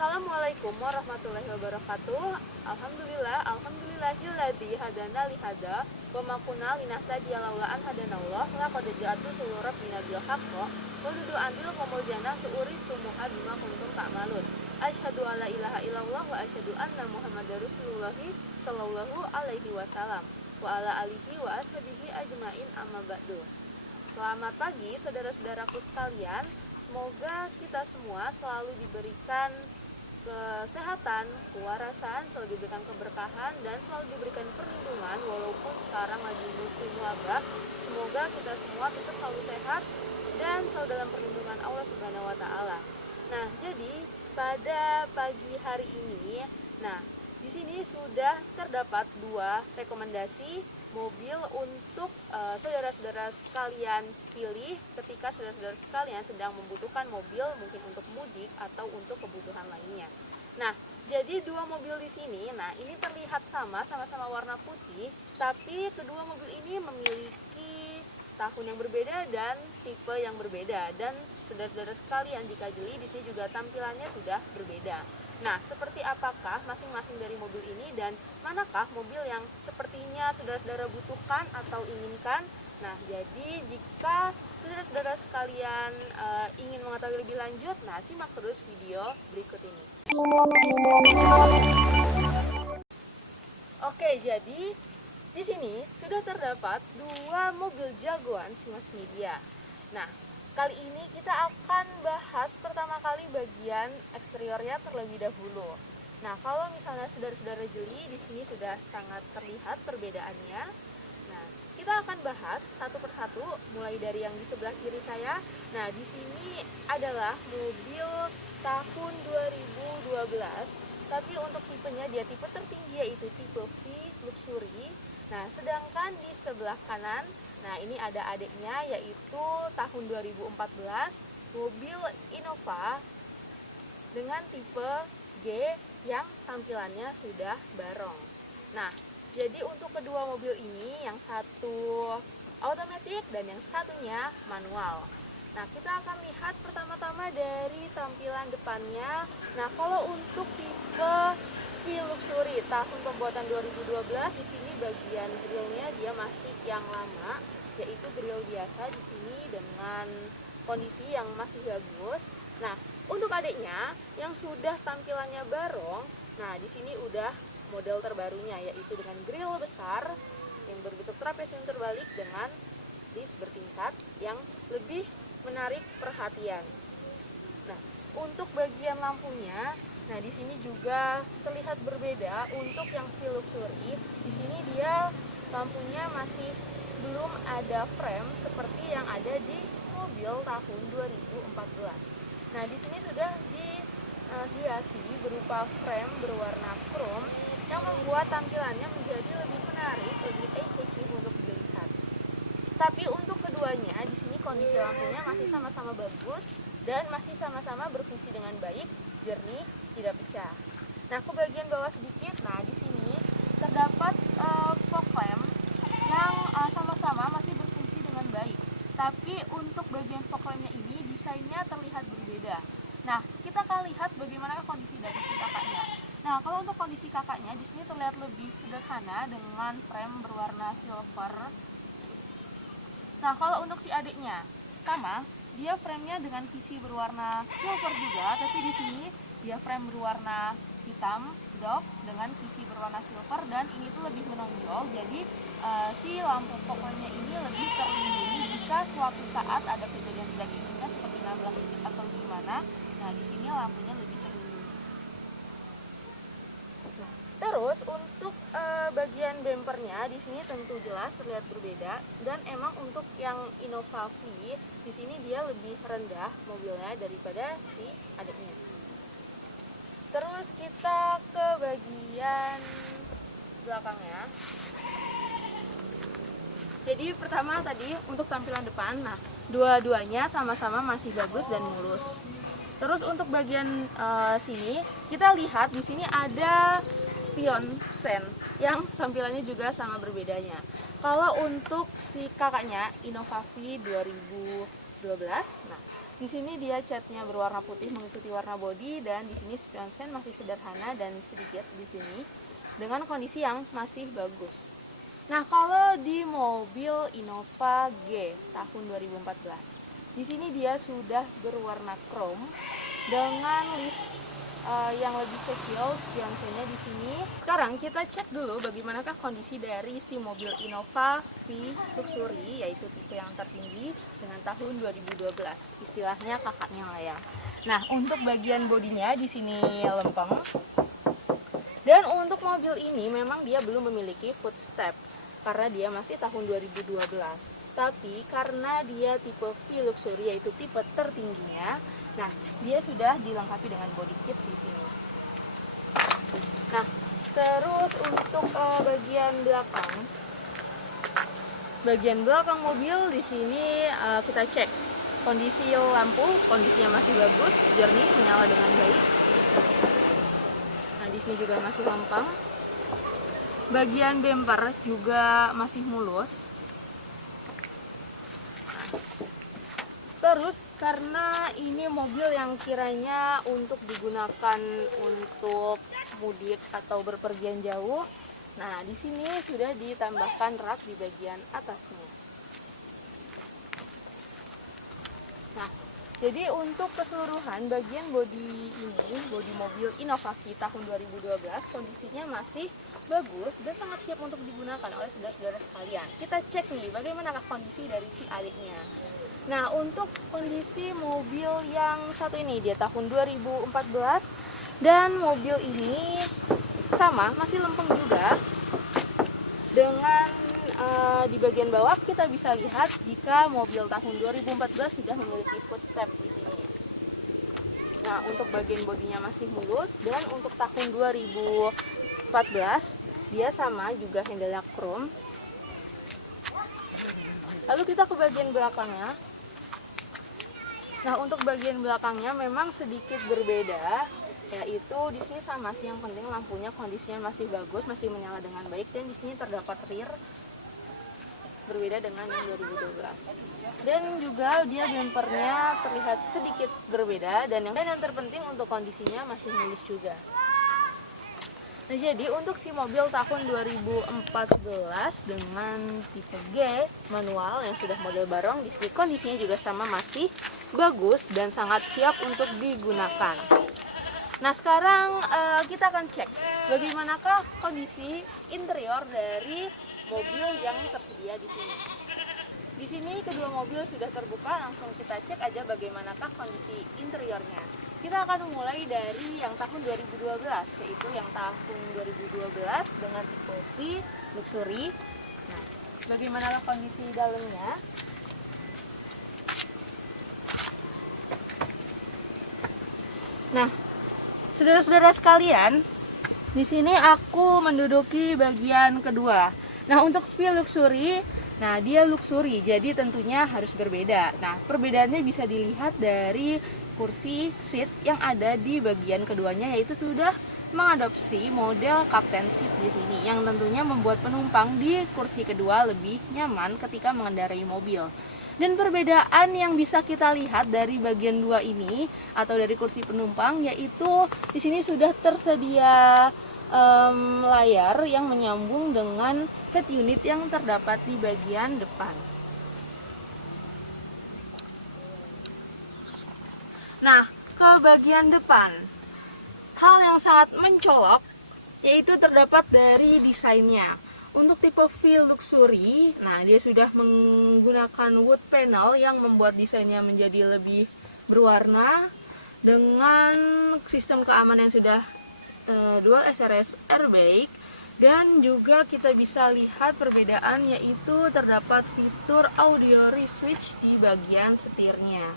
Assalamualaikum warahmatullahi wabarakatuh. Alhamdulillahilladzi hadana lihada wa ma kunna linahtadiya laula an hadanallah laqad ja'atu sulurat binabil haqqo wa dudu antil qomul jannah tu'uristumuha bima kuntum ta'malun. Asyhadu alla ilaha illallah wa asyhadu anna Muhammadar Rasulullah sallallahu alaihi wasallam wa ala alihi wa ashabihi ajmain amma ba'du. Selamat pagi saudara-saudaraku sekalian. Semoga kita semua selalu diberikan kesehatan, kewarasan, selalu diberikan keberkahan, dan selalu diberikan perlindungan walaupun sekarang lagi musim wabah. Semoga kita semua tetap selalu sehat dan selalu dalam perlindungan Allah Subhanahu wa Ta'ala. Nah, jadi pada pagi hari ini, di sini sudah terdapat dua rekomendasi mobil untuk saudara-saudara sekalian pilih ketika saudara-saudara sekalian sedang membutuhkan mobil mungkin untuk mudik atau untuk kebutuhan lainnya. Nah, jadi dua mobil di sini, ini terlihat sama-sama warna putih, tapi kedua mobil ini memiliki tahun yang berbeda dan tipe yang berbeda, dan saudara-saudara sekalian jika jeli di sini juga tampilannya sudah berbeda. Nah, seperti apakah masing-masing dari mobil ini dan manakah mobil yang sepertinya saudara-saudara butuhkan atau inginkan? Nah, jadi jika saudara-saudara sekalian ingin mengetahui lebih lanjut, simak terus video berikut ini. Oke, jadi di sini sudah terdapat dua mobil jagoan si Mas Media. Nah, kali ini kita akan bahas pertama kali bagian eksteriornya terlebih dahulu. Nah, kalau misalnya saudara-saudara jeli, di sini sudah sangat terlihat perbedaannya. Nah, kita akan bahas satu persatu, mulai dari yang di sebelah kiri saya. Nah, di sini adalah mobil tahun 2012, tapi untuk tipenya dia tipe tertinggi yaitu tipe V Luxury. Nah, sedangkan di sebelah kanan, ini ada adiknya yaitu tahun 2014, mobil Innova dengan tipe G yang tampilannya sudah barong. Nah, jadi untuk kedua mobil ini, yang satu automatic dan yang satunya manual. Nah, kita akan lihat pertama-tama dari tampilan depannya. Nah, kalau untuk tipe V Luxury tahun pembuatan 2012, di sini bagian grillnya dia masih yang lama, yaitu grill biasa di sini dengan kondisi yang masih bagus. Nah, untuk adiknya yang sudah tampilannya barong, di sini udah model terbarunya yaitu dengan grill besar yang berbentuk trapesium terbalik dengan disk bertingkat yang lebih menarik perhatian. Nah, untuk bagian lampunya, di sini juga terlihat berbeda. Untuk yang V Luxury, di sini dia lampunya masih belum ada frame seperti yang ada di mobil tahun 2014. Nah, di sini sudah dihiasi berupa frame berwarna chrome yang membuat tampilannya menjadi lebih menarik, lebih eye-catching untuk dilihat. Tapi untuk keduanya, di sini kondisi lampunya masih sama-sama bagus dan masih sama-sama berfungsi dengan baik, jernih, tidak pecah. Nah, ke bagian bawah sedikit, di sini terdapat fog lamp yang sama-sama masih berfungsi dengan baik. Tapi untuk bagian fog lampnya ini desainnya terlihat berbeda. Nah, kita akan lihat bagaimana kondisi dari si kakaknya. Nah, kalau untuk kondisi kakaknya di sini terlihat lebih sederhana dengan frame berwarna silver. Nah, kalau untuk si adiknya sama, dia framenya dengan PC berwarna silver juga, tapi di sini dia frame berwarna hitam dock dengan PC berwarna silver, dan ini tuh lebih menonjol. Jadi si lampu pokoknya ini lebih terlindungi jika suatu saat ada kejadian tidak diinginkan seperti nabrak atau gimana. Nah, di sini lampunya lebih terlindungi. Terus untuk bagian bempernya di sini tentu jelas terlihat berbeda, dan emang untuk yang Innova V di sini dia lebih rendah mobilnya daripada si adiknya. Terus kita ke bagian belakangnya. Jadi pertama tadi untuk tampilan depan, dua-duanya sama-sama masih bagus dan mulus. Terus untuk bagian sini kita lihat di sini ada spion sen yang tampilannya juga sama berbedanya. Kalau untuk si kakaknya Innova V 2012, Di sini dia catnya berwarna putih mengikuti warna bodi, dan di sini spion sen masih sederhana dan sedikit di sini dengan kondisi yang masih bagus. Nah, kalau di mobil Innova G tahun 2014, di sini dia sudah berwarna chrome dengan list yang lebih kecil spion sennya di sini. Sekarang kita cek dulu bagaimanakah kondisi dari si mobil Innova V Luxury, yaitu tipe yang tertinggi dengan tahun 2012. Istilahnya kakaknya lah ya. Nah, untuk bagian bodinya di sini lempeng. Dan untuk mobil ini memang dia belum memiliki footstep karena dia masih tahun 2012. Tapi karena dia tipe V Luxury, yaitu tipe tertingginya, nah dia sudah dilengkapi dengan body kit di sini. Nah, terus untuk bagian belakang mobil di sini kita cek kondisi lampu, kondisinya masih bagus, jernih, menyala dengan baik. Nah, di sini juga masih lempeng. Bagian bumper juga masih mulus. Terus karena ini mobil yang kiranya untuk digunakan untuk mudik atau berpergian jauh, nah di sini sudah ditambahkan rak di bagian atasnya. Nah, jadi untuk keseluruhan bagian bodi ini, bodi mobil Innova V tahun 2012, kondisinya masih bagus dan sangat siap untuk digunakan oleh saudara-saudara sekalian. Kita cek nih bagaimanakah kondisi dari si adiknya. Nah, untuk kondisi mobil yang satu ini dia tahun 2014, dan mobil ini sama masih lempeng juga. Dengan di bagian bawah kita bisa lihat jika mobil tahun 2014 sudah memiliki footstep di sini. Nah, untuk bagian bodinya masih mulus, dan untuk tahun 2014 dia sama juga handle chrome. Lalu kita ke bagian belakangnya. Nah, untuk bagian belakangnya memang sedikit berbeda, yaitu di sini sama sih, yang penting lampunya kondisinya masih bagus, masih menyala dengan baik, dan di sini terdapat rear berbeda dengan yang 2012. Dan juga dia bumpernya terlihat sedikit berbeda, dan yang terpenting untuk kondisinya masih mulus juga. Nah, jadi untuk si mobil tahun 2014 dengan tipe G manual yang sudah model barong, di sini kondisinya juga sama masih bagus dan sangat siap untuk digunakan. Nah, sekarang kita akan cek bagaimanakah kondisi interior dari mobil yang tersedia di sini. Di sini kedua mobil sudah terbuka, langsung kita cek aja bagaimanakah kondisi interiornya. Kita akan mulai dari yang tahun 2012, yaitu yang tahun 2012 dengan tipe V Luxury. Nah, bagaimanakah kondisi dalamnya? Nah, saudara-saudara sekalian, di sini aku menduduki bagian kedua. Nah, untuk V Luxury, nah dia luxury, jadi tentunya harus berbeda. Nah, perbedaannya bisa dilihat dari kursi seat yang ada di bagian keduanya, yaitu sudah mengadopsi model captain seat di sini, yang tentunya membuat penumpang di kursi kedua lebih nyaman ketika mengendarai mobil. Dan perbedaan yang bisa kita lihat dari bagian dua ini atau dari kursi penumpang, yaitu di sini sudah tersedia layar yang menyambung dengan head unit yang terdapat di bagian depan. Nah, ke bagian depan, hal yang sangat mencolok yaitu terdapat dari desainnya. Untuk tipe V Luxury, nah dia sudah menggunakan wood panel yang membuat desainnya menjadi lebih berwarna dengan sistem keamanan yang sudah dual SRS airbag, dan juga kita bisa lihat perbedaan yaitu terdapat fitur audio re-switch di bagian setirnya.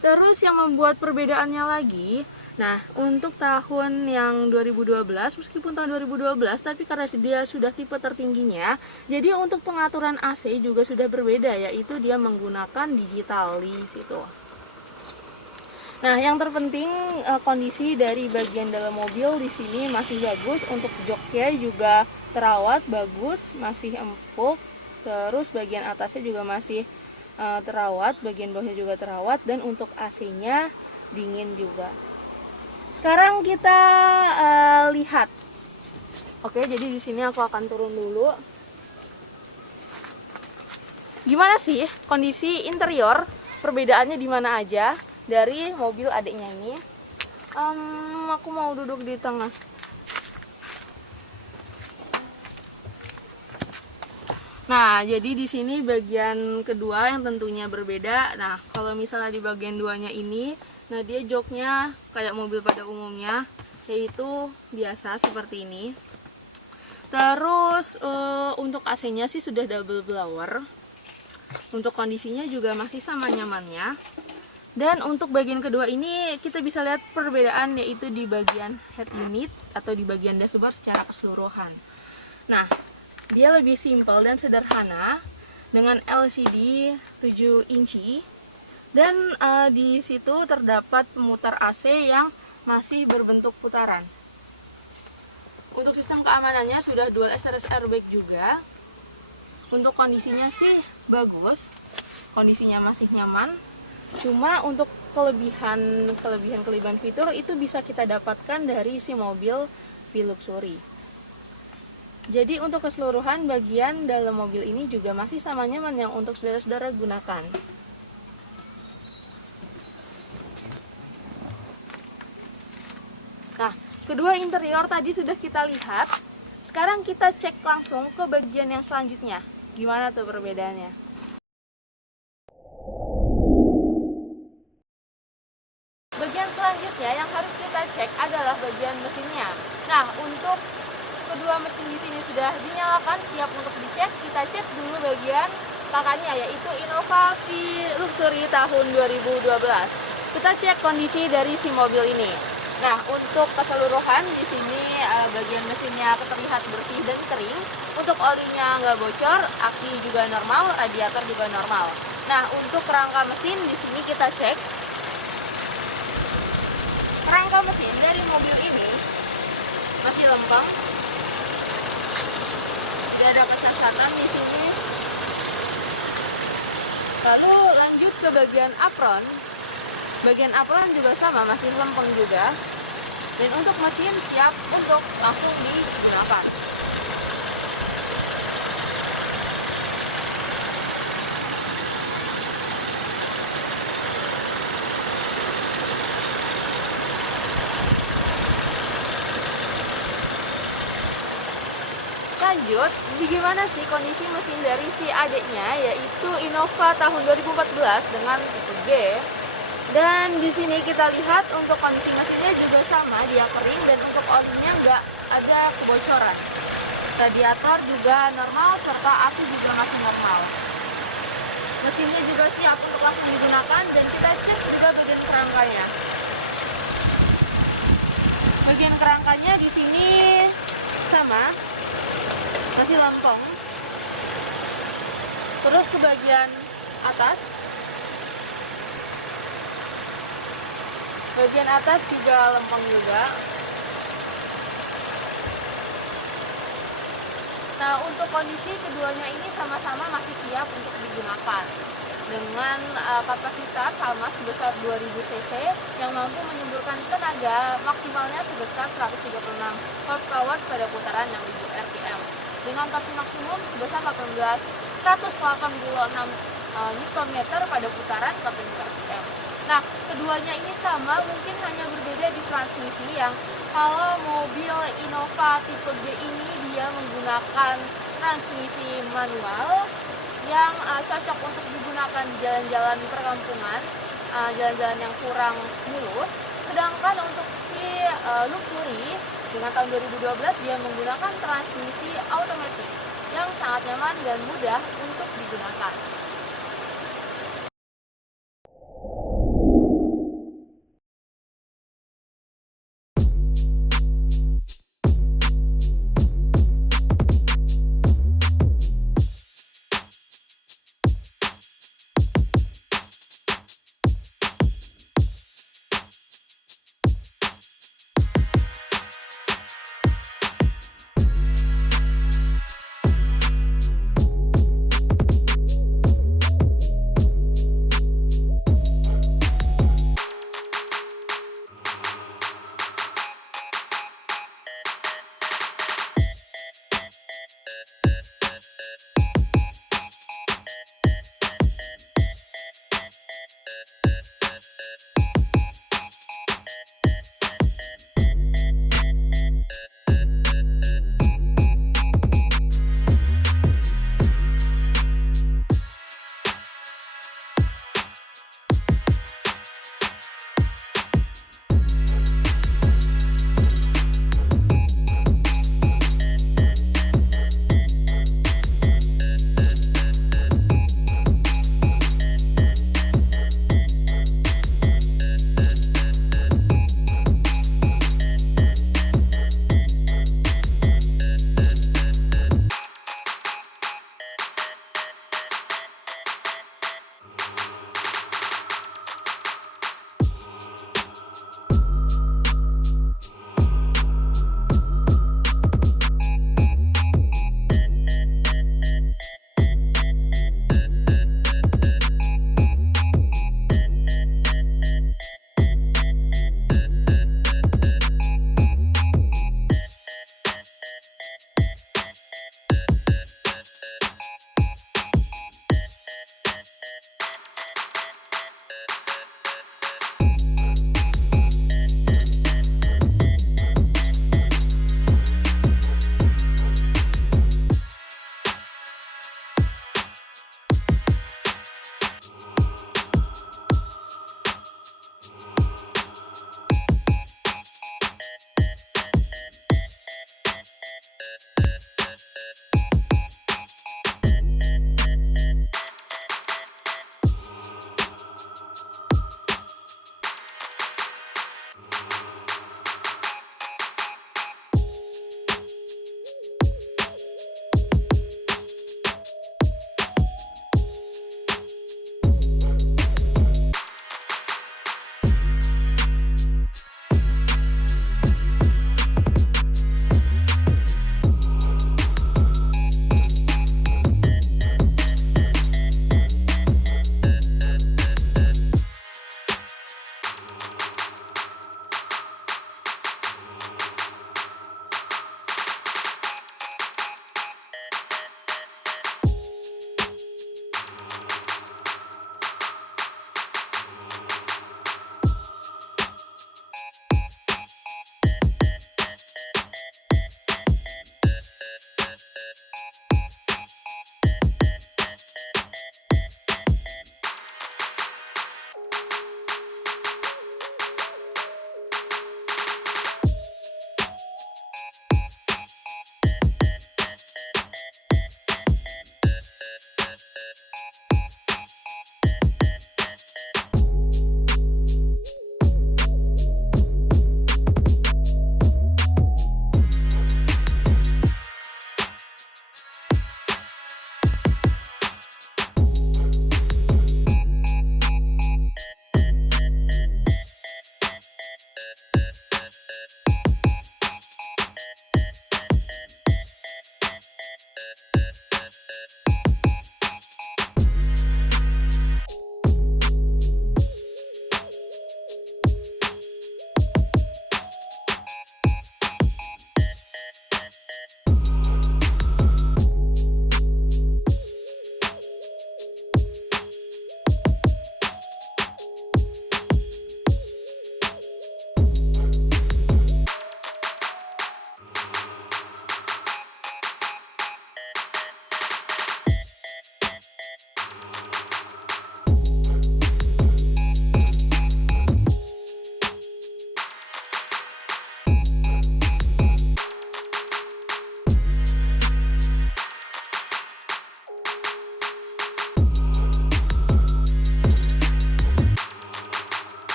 Terus yang membuat perbedaannya lagi, nah untuk tahun yang 2012, meskipun tahun 2012 tapi karena dia sudah tipe tertingginya, jadi untuk pengaturan AC juga sudah berbeda, yaitu dia menggunakan digital di situ. Nah, yang terpenting kondisi dari bagian dalam mobil di sini masih bagus. Untuk joknya juga terawat bagus, masih empuk. Terus bagian atasnya juga masih terawat, bagian bawahnya juga terawat, dan untuk AC-nya dingin juga. Sekarang kita lihat. Oke, jadi di sini aku akan turun dulu. Gimana sih kondisi interior? Perbedaannya di mana aja dari mobil adiknya ini? Aku mau duduk di tengah. Nah, jadi di sini bagian kedua yang tentunya berbeda. Nah, kalau misalnya di bagian duanya ini, nah dia joknya kayak mobil pada umumnya, yaitu biasa seperti ini. Terus untuk AC-nya sih sudah double blower. Untuk kondisinya juga masih sama nyamannya. Dan untuk bagian kedua ini kita bisa lihat perbedaan, yaitu di bagian head unit atau di bagian dashboard secara keseluruhan. Nah, dia lebih simpel dan sederhana dengan LCD 7 inci, dan di situ terdapat pemutar AC yang masih berbentuk putaran. Untuk sistem keamanannya sudah dual SRS airbag juga. Untuk kondisinya sih bagus, kondisinya masih nyaman. Cuma untuk kelebihan fitur itu bisa kita dapatkan dari si mobil V-Luxury. Jadi untuk keseluruhan bagian dalam mobil ini juga masih sama nyaman yang untuk saudara-saudara gunakan. Nah, kedua interior tadi sudah kita lihat. Sekarang kita cek langsung ke bagian yang selanjutnya. Gimana tuh perbedaannya? Bagian selanjutnya yang harus kita cek adalah bagian mesinnya. Nah, untuk kedua mesin di sini sudah dinyalakan, siap untuk dicek. Kita cek dulu bagian kakaknya, yaitu Innova V-Luxury tahun 2012. Kita cek kondisi dari si mobil ini. Nah, untuk keseluruhan di sini bagian mesinnya terlihat bersih dan kering. Untuk olinya nggak bocor, aki juga normal, radiator juga normal. Nah, untuk kerangka mesin di sini kita cek. Kerangka mesin dari mobil ini masih lempeng. Tidak ada pecah-pecah di sini. Lalu lanjut ke bagian apron. Bagian apron juga sama, masih lempeng juga. Dan untuk mesin siap untuk langsung digunakan. Lanjut, bagaimana sih kondisi mesin dari si adiknya, yaitu Innova tahun 2014 dengan tipe G. Dan di sini kita lihat untuk kondisi mesinnya juga sama, dia kering, dan untuk olinya nggak ada kebocoran. Radiator juga normal, serta aki juga masih normal. Mesinnya juga siap untuk langsung digunakan, dan kita cek juga bagian kerangkanya. Bagian kerangkanya di sini sama, masih lempeng. Terus ke bagian atas. Bagian atas juga lempeng juga. Nah, untuk kondisi keduanya ini sama-sama masih siap untuk digunakan dengan kapasitas sama sebesar 2000 cc yang mampu menyemburkan tenaga maksimalnya sebesar 136 horsepower pada putaran 6000 rpm dengan torsi maksimum sebesar 186 Nm pada putaran 4000 rpm. Nah, keduanya ini sama, mungkin hanya berbeda di transmisi, yang kalau mobil Innova tipe G ini dia menggunakan transmisi manual yang cocok untuk digunakan di jalan-jalan perkampungan, jalan-jalan yang kurang mulus. Sedangkan untuk si Luxury dengan tahun 2012 dia menggunakan transmisi otomatis yang sangat nyaman dan mudah untuk digunakan.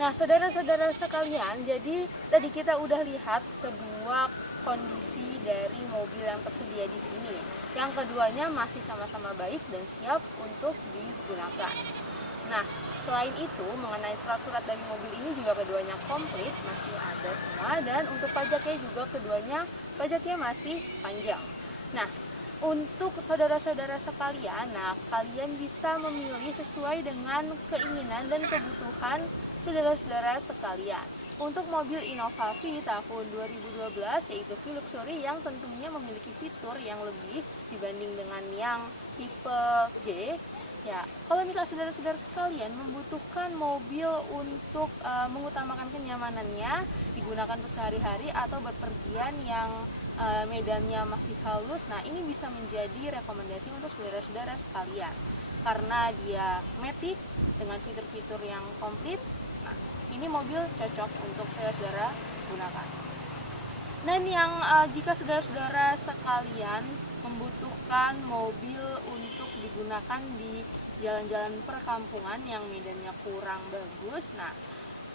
Nah, saudara-saudara sekalian, jadi tadi kita udah lihat kedua kondisi dari mobil yang tersedia di sini. Yang keduanya masih sama-sama baik dan siap untuk digunakan. Nah, selain itu, mengenai surat-surat dari mobil ini juga keduanya komplit, masih ada semua, dan untuk pajaknya juga keduanya pajaknya masih panjang. Nah, untuk saudara-saudara sekalian, kalian bisa memilih sesuai dengan keinginan dan kebutuhan saudara-saudara sekalian. Untuk mobil Innova V tahun 2012 yaitu V Luxury yang tentunya memiliki fitur yang lebih dibanding dengan yang tipe G. Ya, kalau misalnya saudara-saudara sekalian membutuhkan mobil untuk mengutamakan kenyamanannya, digunakan untuk sehari-hari atau berpergian yang medannya masih halus, nah ini bisa menjadi rekomendasi untuk saudara-saudara sekalian karena dia matic dengan fitur-fitur yang komplit. Nah, ini mobil cocok untuk saudara-saudara gunakan. Dan yang jika saudara-saudara sekalian membutuhkan mobil untuk digunakan di jalan-jalan perkampungan yang medannya kurang bagus, nah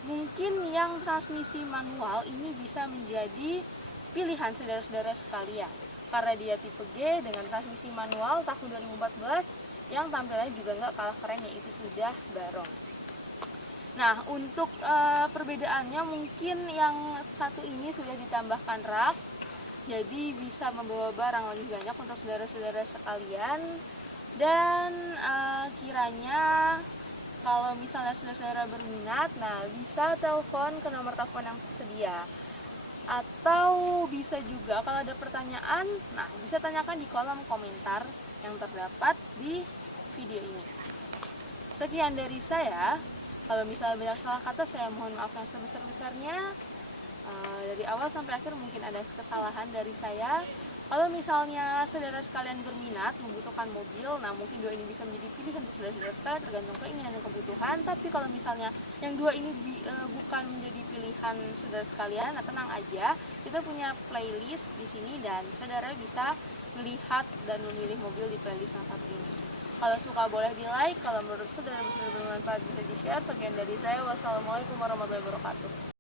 mungkin yang transmisi manual ini bisa menjadi pilihan saudara-saudara sekalian karena dia tipe G dengan transmisi manual tahun 2014 yang tampilannya juga nggak kalah keren, yaitu sudah barong. Nah, untuk perbedaannya mungkin yang satu ini sudah ditambahkan rak, jadi bisa membawa barang lebih banyak untuk saudara-saudara sekalian. Dan kiranya kalau misalnya saudara-saudara berminat, nah bisa telepon ke nomor telepon yang tersedia. Atau bisa juga kalau ada pertanyaan, nah bisa tanyakan di kolom komentar yang terdapat di video ini. Sekian dari saya. Kalau misalnya banyak salah kata, saya mohon maaf yang sebesar-besarnya. Dari awal sampai akhir mungkin ada kesalahan dari saya. Kalau misalnya saudara sekalian berminat membutuhkan mobil, nah mungkin dua ini bisa menjadi pilihan untuk saudara-saudara sekalian tergantung keinginan dan kebutuhan. Tapi kalau misalnya yang dua ini bukan menjadi pilihan saudara sekalian, nah tenang aja, kita punya playlist di sini dan saudara bisa melihat dan memilih mobil di playlist yang satu ini. Kalau suka boleh di like, kalau menurut saudara bermanfaat bisa di share. Sekian dari saya, wassalamualaikum warahmatullahi wabarakatuh.